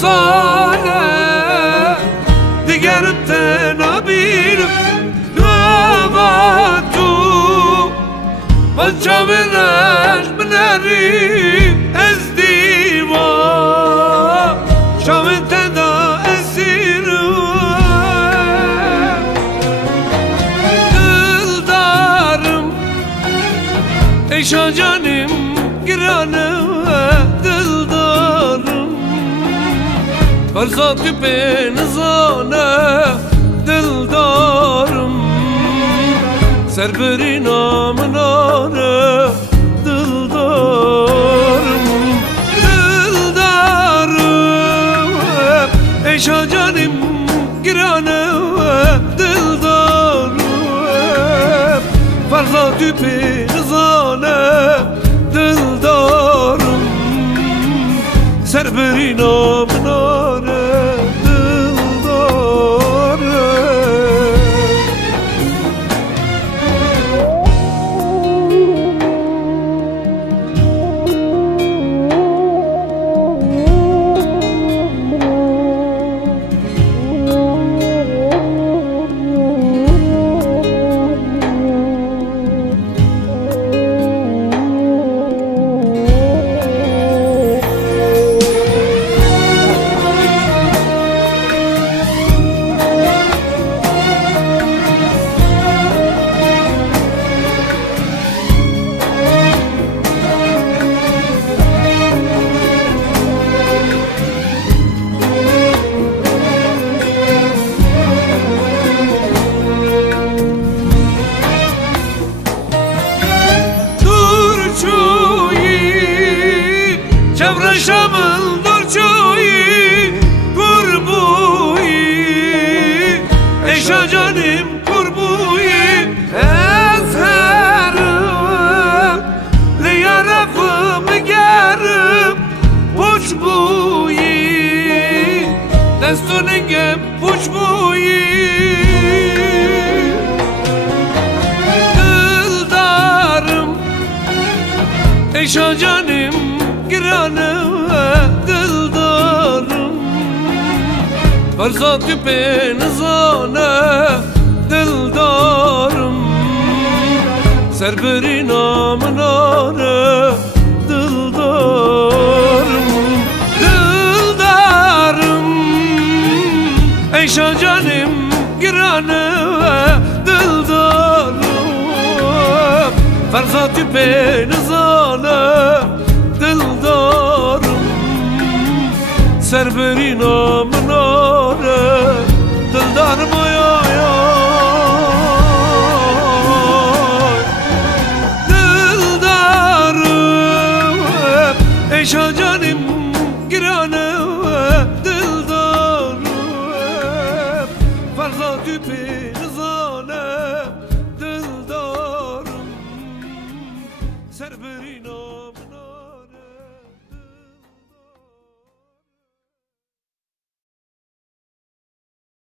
ساله دیگر تنابیرم نباتو و جاورش بنری از دیوا شامن تدا اسیرم دلدارم ایشا جانم گرانم دلدارم فرزاد به نزانه دلدارم سر بری نامناره دلدارم دلدارم ایشا جانم گرانه دلدارم فرزاد به نزانه دلدارم سر بری نامناره Şamın durçuyi kurbuyi eşa canım kurbuyi ezherim li yarafım gerim puç buyi destuningem puç buyi dıldarım eşa canım giranım دلدارم فرزاد به نزانه دلدارم سر بری نامناره دلدارم دلدارم ایشا جانم گرانه دلدارم فرزاد به نزانه دلدارم سر بری نامناره دلدارم آی دلدارم ایشا جانم گرانه دلدارم فرزاد به نزانه دلدارم سر بری نام